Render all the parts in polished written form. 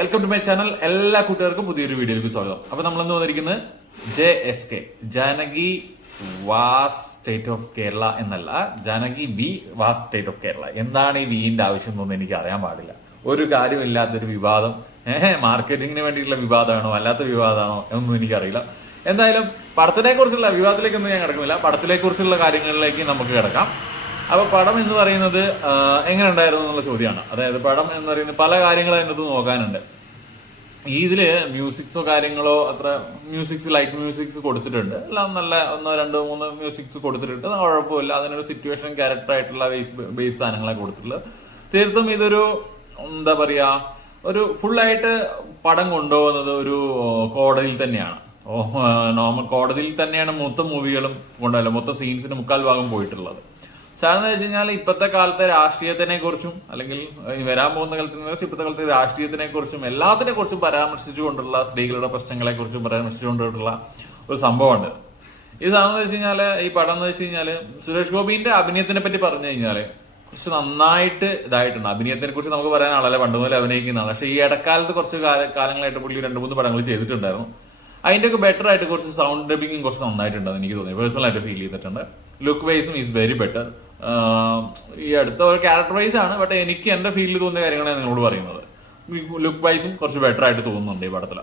Welcome to my channel. എല്ലാ കൂട്ടുകാർക്കും പുതിയൊരു വീഡിയോയിലേക്ക് സ്വാഗതം. അപ്പൊ നമ്മളെന്ന് വന്നിരിക്കുന്നത് JSK Janaki vs state of Kerala എന്നല്ല, Janaki B vs state of Kerala. എന്താണ് ഈ വിന്റെ ആവശ്യം എന്നൊന്നും എനിക്ക് അറിയാൻ പാടില്ല. ഒരു കാര്യമില്ലാത്തൊരു വിവാദം, മാർക്കറ്റിങ്ങിന് വേണ്ടിയിട്ടുള്ള വിവാദമാണോ അല്ലാത്ത വിവാദമാണോ എന്നൊന്നും എനിക്കറിയില്ല. എന്തായാലും പടത്തിനെ കുറിച്ചുള്ള വിവാദത്തിലേക്കൊന്നും ഞാൻ കിടക്കുന്നില്ല. പടത്തിനെ കുറിച്ചുള്ള കാര്യങ്ങളിലേക്ക് നമുക്ക് കിടക്കാം. അപ്പൊ പടം എന്ന് പറയുന്നത് എങ്ങനെ ഉണ്ടായിരുന്നു എന്നുള്ള ചോദ്യമാണ്. അതായത് പടം എന്ന് പറയുന്നത് പല കാര്യങ്ങളും അതിനകത്ത് നോക്കാനുണ്ട്. ഇതില് മ്യൂസിക്സോ കാര്യങ്ങളോ അത്ര ലൈറ്റ് മ്യൂസിക്സ് കൊടുത്തിട്ടുണ്ട്. എല്ലാം നല്ല 1, 2, 3 മ്യൂസിക്സ് കൊടുത്തിട്ടുണ്ട്. കുഴപ്പമില്ല. അതിനൊരു സിറ്റുവേഷൻ ക്യാരക്ടർ ആയിട്ടുള്ള ബേസ് സാധനങ്ങളെ കൊടുത്തിട്ടുള്ളത്. തീർത്തും ഇതൊരു എന്താ പറയാ, ഒരു ഫുള്ളായിട്ട് പടം കൊണ്ടുപോകുന്നത് ഒരു കോടതിയിൽ തന്നെയാണ്. നോർമൽ കോടതിയിൽ തന്നെയാണ് മൊത്തം മൂവികളും കൊണ്ടുപോയല്ലോ, മൊത്തം സീൻസിന് 3/4 ഭാഗം പോയിട്ടുള്ളത്. സാധാരണ വെച്ച് കഴിഞ്ഞാൽ ഇപ്പോഴത്തെ കാലത്തെ രാഷ്ട്രീയത്തിനെ കുറിച്ചും അല്ലെങ്കിൽ വരാൻ പോകുന്ന കാലത്തിനെ കുറിച്ചും ഇപ്പോഴത്തെ കാലത്തെ രാഷ്ട്രീയത്തിനെ കുറിച്ചും എല്ലാത്തിനെ കുറിച്ചും പരാമർശിച്ചുകൊണ്ടുള്ള സ്ത്രീകളുടെ പ്രശ്നങ്ങളെ കുറിച്ചും പരാമർശിച്ചുകൊണ്ടുള്ള ഒരു സംഭവമുണ്ട്. ഈ സാധനം എന്ന് വെച്ച് കഴിഞ്ഞാല്, ഈ പടം എന്ന് വെച്ച് കഴിഞ്ഞാല് സുരേഷ് ഗോപിന്റെ അഭിനയത്തിനെ പറ്റി പറഞ്ഞു കഴിഞ്ഞാല് കുറച്ച് നന്നായിട്ട് ഇതായിട്ടുണ്ട്. അഭിനയത്തിനെ കുറിച്ച് നമുക്ക് പറയാൻ ആളല്ല, പണ്ട് മുതൽ അഭിനയിക്കുന്നതാണ്. പക്ഷെ ഈ ഇടക്കാലത്ത് കുറച്ച് കാലങ്ങളായിട്ട് പുള്ളി 2-3 പടങ്ങൾ ചെയ്തിട്ടുണ്ടായിരുന്നു. അതിന്റെ ഒക്കെ ബെറ്റർ ആയിട്ട് കുറച്ച് സൗണ്ട് ഡബിങ്ങും കുറച്ച് നന്നായിട്ടുണ്ടെന്ന് എനിക്ക് തോന്നി. പേഴ്സണൽ ആയിട്ട് ഫീൽ ചെയ്തിട്ടുണ്ട്. ലുക്ക് വൈസും ഈസ് വെരി ബെറ്റർ. ഈ അടുത്ത ഒരു ക്യാരക്ടർ വൈസ് ആണ്, ബട്ട് എനിക്ക് എന്റെ ഫീലിൽ തോന്നിയ കാര്യങ്ങളാണ് നിങ്ങളോട് പറയുന്നത്. ലുക്ക് വൈസും കുറച്ച് ബെറ്റർ ആയിട്ട് തോന്നുന്നുണ്ട് ഈ പടത്തിൽ.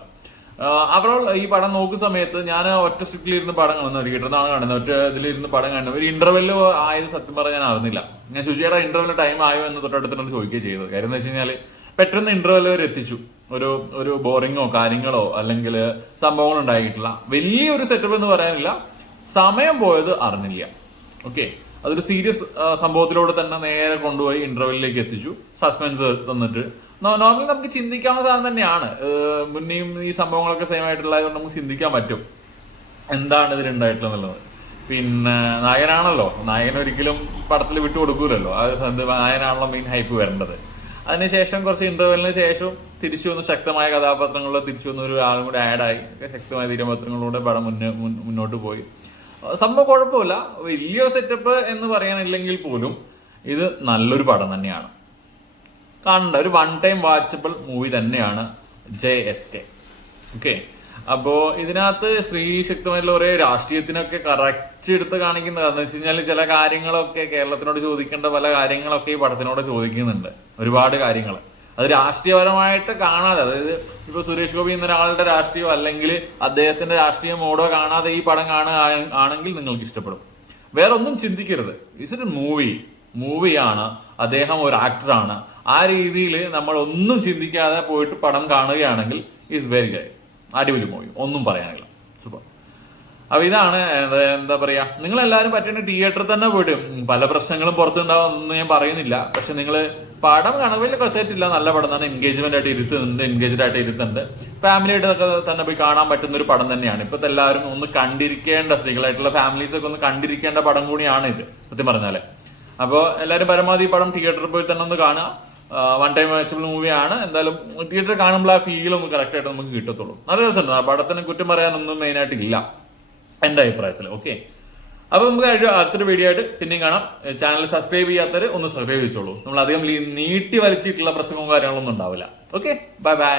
അവരോൾ ഈ പടം നോക്കുന്ന സമയത്ത് ഞാൻ ഒറ്റ സ്ട്രിക്റ്റിൽ ഇരുന്ന് പടം കാണുന്നത്, തിയേറ്ററിനാണ് കാണുന്നത്. ഒറ്റ ഇതിലിരുന്ന് പടം കാണുന്നത്. ഒരു ഇന്റർവെല് ആയത് സത്യം പറഞ്ഞാൽ ഞാൻ അറിഞ്ഞില്ല. ഞാൻ ശുചിയുടെ ഇന്റർവെല് ടൈം ആയോ എന്ന് തൊട്ടടുത്തിട്ട് ചോദിക്കുകയും ചെയ്തത്. കാര്യം എന്ന് വെച്ച് കഴിഞ്ഞാൽ പെട്ടെന്ന് ഇന്റർവെല് വരെ എത്തിച്ചു. ഒരു ബോറിങ്ങോ കാര്യങ്ങളോ അല്ലെങ്കിൽ സംഭവങ്ങൾ ഉണ്ടായിട്ടില്ല. വലിയൊരു സെറ്റപ്പ് എന്ന് പറയാനില്ല. സമയം പോയത് അറിഞ്ഞില്ല. ഓക്കെ, അതൊരു സീരിയസ് സംഭവത്തിലൂടെ തന്നെ നേരെ കൊണ്ടുപോയി ഇന്റർവെല്ലിലേക്ക് എത്തിച്ചു. സസ്പെൻസ് തന്നിട്ട് നോർമലി നമുക്ക് ചിന്തിക്കാവുന്ന സാധനം തന്നെയാണ്. മുന്നേയും ഈ സംഭവങ്ങളൊക്കെ സെയിം ആയിട്ടുള്ളത് നമുക്ക് ചിന്തിക്കാൻ പറ്റും എന്താണ് ഇതിലുണ്ടായിട്ടുള്ളത്. പിന്നെ നായകനാണല്ലോ, നായകൻ ഒരിക്കലും പടത്തിൽ വിട്ടുകൊടുക്കൂലല്ലോ. നായകനാണല്ലോ മെയിൻ ഹൈപ്പ് വരേണ്ടത്. അതിനുശേഷം കുറച്ച് ഇന്റർവെല്ലിന് ശേഷം തിരിച്ചു വന്ന് ശക്തമായ കഥാപാത്രങ്ങളിലൂടെ തിരിച്ചു വന്ന ഒരു ആളും കൂടെ ആഡായി ശക്തമായ തീരുമാനങ്ങളിലൂടെ പടം മുന്നോട്ട് പോയി. സംഭവം കുഴപ്പമില്ല. വലിയ സെറ്റപ്പ് എന്ന് പറയാനില്ലെങ്കിൽ പോലും ഇത് നല്ലൊരു പടം തന്നെയാണ്. കാണണ്ട ഒരു 1 ടൈം വാച്ചബിൾ മൂവി തന്നെയാണ് JSK. ഓക്കെ, അപ്പോ ഇതിനകത്ത് ശക്തമായിട്ടുള്ള ഒരേ രാഷ്ട്രീയത്തിനൊക്കെ കറക്റ്റ് എടുത്ത് കാണിക്കുന്നത് എന്ന് വെച്ച് കഴിഞ്ഞാൽ ചില കാര്യങ്ങളൊക്കെ കേരളത്തിനോട് ചോദിക്കേണ്ട പല കാര്യങ്ങളൊക്കെ ഈ പടത്തിനോട് ചോദിക്കുന്നുണ്ട്. ഒരുപാട് കാര്യങ്ങൾ അത് രാഷ്ട്രീയപരമായിട്ട് കാണാതെ, അതായത് ഇപ്പൊ സുരേഷ് ഗോപി എന്നൊരാളുടെ രാഷ്ട്രീയം അല്ലെങ്കിൽ അദ്ദേഹത്തിന്റെ രാഷ്ട്രീയ മോഡോ കാണാതെ ഈ പടം ആണെങ്കിൽ നിങ്ങൾക്ക് ഇഷ്ടപ്പെടും. വേറെ ഒന്നും ചിന്തിക്കരുത്. ഇറ്റ്സ് എ മൂവിയാണ്. അദ്ദേഹം ഒരു ആക്ടറാണ്. ആ രീതിയിൽ നമ്മൾ ഒന്നും ചിന്തിക്കാതെ പോയിട്ട് പടം കാണുകയാണെങ്കിൽ ഈസ് വെരി ഗൈഡ്. അടിപൊളി മൂവി, ഒന്നും പറയാനില്ല. സൂപ്പർ. അപ്പൊ ഇതാണ് എന്താ പറയാ, നിങ്ങൾ എല്ലാവരും പറ്റുന്ന തിയേറ്ററിൽ തന്നെ പോയിട്ട്, പല പ്രശ്നങ്ങളും പുറത്തുണ്ടാവുമെന്ന് ഞാൻ പറയുന്നില്ല. പക്ഷെ നിങ്ങൾ പടം കാണുക വലിയ കൃത്യമായിട്ടില്ല, നല്ല പടം തന്നെ. എൻഗേജ്ഡ് ആയിട്ട് ഇരുത്തുന്നുണ്ട്. ഫാമിലി ആയിട്ട് തന്നെ പോയി കാണാൻ പറ്റുന്ന ഒരു പടം തന്നെയാണ്. ഇപ്പത്തെ എല്ലാവരും ഒന്ന് കണ്ടിരിക്കേണ്ട, സ്ത്രീകളായിട്ടുള്ള ഫാമിലീസ് ഒക്കെ ഒന്ന് കണ്ടിരിക്കേണ്ട പടം കൂടിയാണ് ഇത് സത്യം പറഞ്ഞാല്. അപ്പോൾ എല്ലാവരും പരമാവധി ഈ പടം തിയേറ്ററിൽ പോയി തന്നെ ഒന്ന് കാണുക. 1 ടൈം വാച്ചബിൾ മൂവിയാണ്. എന്തായാലും തിയേറ്ററിൽ കാണുമ്പോൾ ആ ഫീൽ ഒന്ന് കറക്റ്റ് ആയിട്ട് നമുക്ക് കിട്ടത്തുള്ളൂ. നല്ല രസമുണ്ട്. ആ പടത്തിന് കുറ്റം പറയാനൊന്നും മെയിനായിട്ട് ഇല്ല എന്റെ അഭിപ്രായത്തിൽ. ഓക്കെ, അപ്പൊ നമുക്ക് അടുത്തൊരു വീഡിയോ ആയിട്ട് പിന്നെയും കാണാം. ചാനൽ സബ്സ്ക്രൈബ് ചെയ്യാത്തവർ ഒന്ന് സബ്സ്ക്രൈബ് ചെയ്തോളൂ. നമ്മൾ അധികം നീട്ടി വലിച്ചിട്ടുള്ള പ്രസംഗവും കാര്യങ്ങളൊന്നും ഉണ്ടാവില്ല. Okay, by.